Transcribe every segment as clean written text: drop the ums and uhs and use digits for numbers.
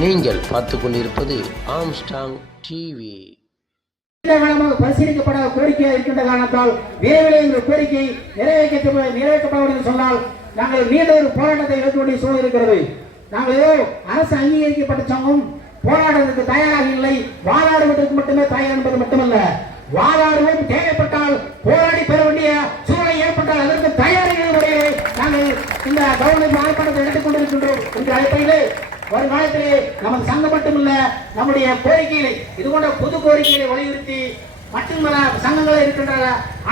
நீங்கள் பார்த்து கொண்டிருப்பது ஆம்ஸ்டாங் டிவி. பரிசீலிக்கப்பட கோரிக்கையாக இருக்கின்ற காரணத்தால் விரைவில் இந்த கோரிக்கை நிறைவேற்றப்பட என்று சொன்னால் நாங்கள் நீண்ட ஒரு போராட்டத்தை எடுக்க வேண்டிய சூழல் இருக்கிறது. நாங்கள் ஏதோ அரசு அங்கீகரிக்கப்பட்ட சங்கம் போராட்டத்திற்கு தயாராக இல்லை, வாதாடுவதற்கு மட்டுமே தயார் என்பது மட்டுமல்ல, வாதாடுவோம் தேவைப்பட்டால் போராடி பெற வேண்டிய சூழலை ஏற்பட்டால் அதற்கு தயாரிகள் முறையை நாங்கள் இந்த கவர்மெண்ட் ஆர்ப்பாட்டத்தை எடுத்துக் கொண்டிருக்கின்றோம். இந்த அடிப்படையிலே வருங்காலத்திலே நமது சங்கம் மட்டுமல்ல, நம்முடைய கோரிக்கைகளை இது போன்ற பொது கோரிக்கைகளை வலியுறுத்தி மட்டுமல்ல சங்கங்கள் இருக்கின்ற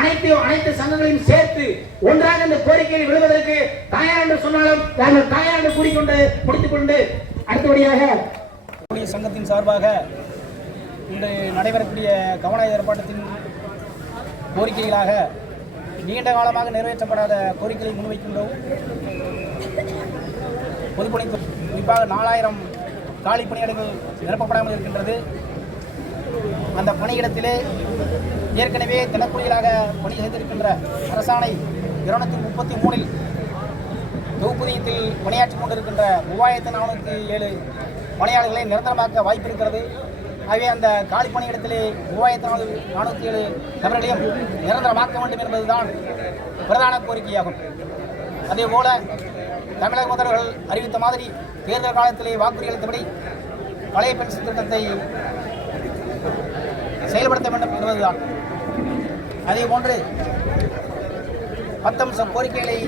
அனைத்து சங்கங்களையும் சேர்த்து ஒன்றாக இந்த கோரிக்கையை விடுவதற்கு தயார் என்று சொன்னாலும் நாங்கள் தயார் என்று கூறிக்கொண்டு முடித்துக் கொண்டு அடுத்தபடியாக சங்கத்தின் சார்பாக இன்று நடைபெறக்கூடிய கவன ஏற்பாட்டத்தின் கோரிக்கைகளாக நீண்ட காலமாக நிறைவேற்றப்படாத கோரிக்கைகளை முன்வைக்கின்றோம். பொதுப்பணித்துறை குறிப்பாக 4000 காலி பணியிடங்கள் நிரப்பப்படாமல் இருக்கின்றது. அந்த பணியிடத்திலே ஏற்கனவே தினக்கூலிகளாக பணி செய்திருக்கின்ற அரசாணை 233 தொகுப்பூதியத்தில் பணியாற்றிக் கொண்டிருக்கின்ற 3407 பணியாளர்களை நிரந்தரமாக்க வாய்ப்பு இருக்கிறது. ஆகவே அந்த காலி பணியிடத்திலே 3407 நபர்களையும் நிரந்தரமாக்க வேண்டும் என்பதுதான் பிரதான கோரிக்கையாகும். அதேபோல தமிழக முதல்வர்கள் அறிவித்த மாதிரி தேர்தல் காலத்திலே வாக்குறுதி அளித்தபடி பழைய பென்ஷன் திட்டத்தை செயல்படுத்த வேண்டும் என்பதுதான். அதேபோன்று 10 அம்ச கோரிக்கைகளை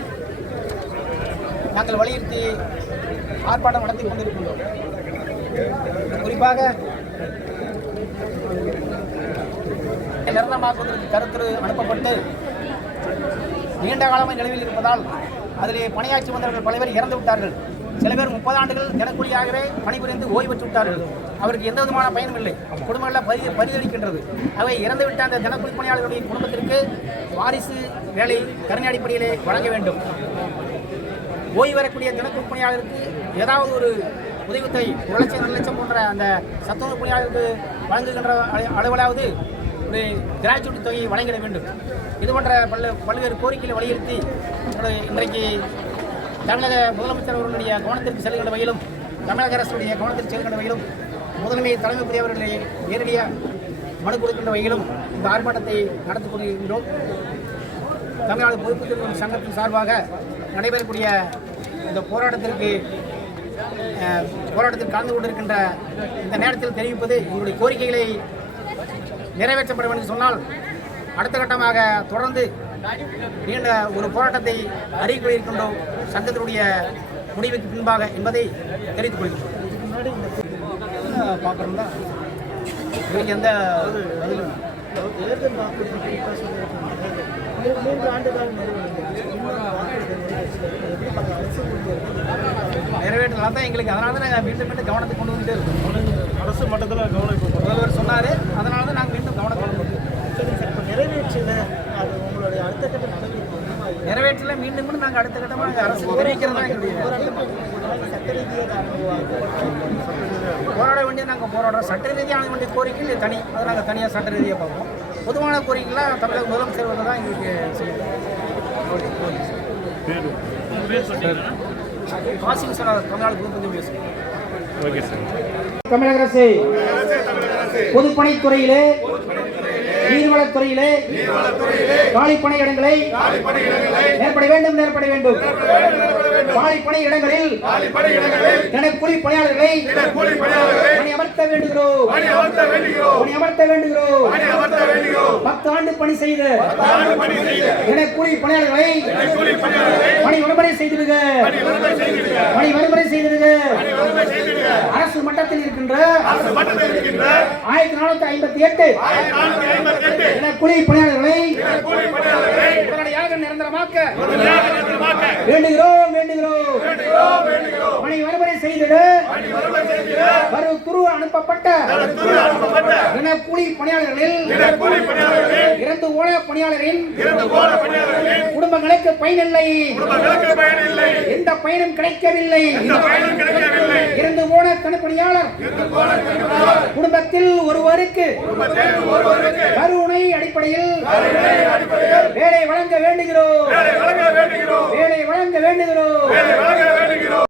நாங்கள் வலியுறுத்தி ஆர்ப்பாட்டம் நடத்தி கொண்டிருக்கின்றோம். குறிப்பாக நிரந்தரமாக்குவதற்கு கருத்து அனுப்பப்பட்டு நீண்ட காலமாக நிலவில் இருப்பதால் அதிலே பணியாற்றி வந்தவர்கள் பல பேர் இறந்து விட்டார்கள். சில பேர் 30 ஆண்டுகள் தினக்கூலியாகவே பணிபுரிந்து ஓய்வு பெற்று விட்டார்கள். அவருக்கு எந்த விதமான பயனும் இல்லை, குடும்பங்களில் பரிதளிக்கின்றது. அவை இறந்துவிட்ட அந்த தினக்கூலி பணியாளர்களுடைய குடும்பத்திற்கு வாரிசு வேலை கருணை அடிப்படையிலே வழங்க வேண்டும். ஓய்வு வரக்கூடிய தினக்கூலி பணியாளருக்கு ஏதாவது ஒரு உதவித்தொகை 1 லட்சம் 2 லட்சம் போன்ற அந்த சத்துணவு பணியாளருக்கு வழங்குகின்ற அளவிலாவது ஒரு கிராஜுவேட் தொகையை வழங்கிட வேண்டும். இது போன்ற பல்வேறு கோரிக்கைகளை வலியுறுத்தி இன்றைக்கு தமிழக முதலமைச்சர் அவர்களுடைய கவனத்திற்கு செல்கின்ற வகையிலும் தமிழக அரசுடைய கவனத்திற்கு செல்கின்ற வகையிலும் முதன்மை தலைமை புரியவர்களை நேரடியாக மனு கொடுக்கின்ற வகையிலும் இந்த ஆர்ப்பாட்டத்தை நடத்தி கொண்டிருக்கின்றோம். தமிழ்நாடு பொதுப்பணித்துறை சங்கத்தின் சார்பாக நடைபெறக்கூடிய இந்த போராட்டத்திற்கு கலந்து கொண்டிருக்கின்ற இந்த நேரத்தில் தெரிவிப்பது எங்களுடைய கோரிக்கைகளை நிறைவேற்றப்பட வேண்டும் சொன்னால் அடுத்த கட்டமாக தொடர்ந்து நீண்ட ஒரு போராட்டத்தை அறிவிக்க இருக்கின்றோம் சங்கத்தினுடைய முடிவுக்கு பின்பாக என்பதை தெரிவித்துக் கொள்கிறோம். பார்க்குறோம்னா இதுக்கு எந்த பதிலும் நிறைவேற்றலாம் தான் எங்களுக்கு. அதனால தான் நாங்கள் மீண்டும் கவனத்துக்கு கொண்டு வந்துட்டே இருக்கோம். அரசு மட்டத்தில் முதல்வர் சொன்னார், அதனால தான் நாங்கள் மீண்டும் கவனத்தை கொண்டு வந்தோம். நிறைவேற்றல அது உங்களுடைய அடுத்த கட்ட நிறைவேற்றல மீண்டும் நாங்கள் அடுத்த கட்டமாக அரசு தெரிவிக்கிறதா எங்களுடைய சட்ட ரீதியாக போராட வேண்டியது நாங்கள் போராடுறோம். சட்ட ரீதியாக வேண்டிய கோரிக்கைகள் தனி, அதை நாங்கள் தனியாக சட்ட ரீதியாக பார்ப்போம். பொதுவான கோரிக்கைலாம் தமிழக முதலமைச்சர் வந்து தான் எங்களுக்கு காசிங் சார் தமிழ்நாடு தமிழக அரசு பொதுப்பணித்துறையிலே நீர்வளத்துறையிலே காலி பணியிடங்களை ஏற்பட வேண்டும். காலி பணியிடங்களில் தினக்கூலி பணியாளர்களை பணியமர்த்த வேண்டுகிறோம். 10 ஆண்டு பணி செய்த தினக்கூலி பணியாளர்களை பணி விடுமுறை செய்திருக்க. அரசு மட்டத்தில் இருக்கின்ற 1458 தினக்கூலி பணியாளர்களை உடனடியாக நிரந்தரமாக்க வேண்டுகிறோம். பணி விடுமுறை செய்திட துரு அனுப்பப்பட்ட தினக்கூலி பணியாளர்களில் இறந்து போன பணியாளரின் குடும்பங்களுக்கு பயனில்லை, எந்த பயனும் கிடைக்கவில்லை. இறந்து போன தனிப்பணியாளர் குடும்பத்தில் ஒருவருக்கு கருணை அடிப்படையில் வேலை வழங்க வேண்டுகிறோம்.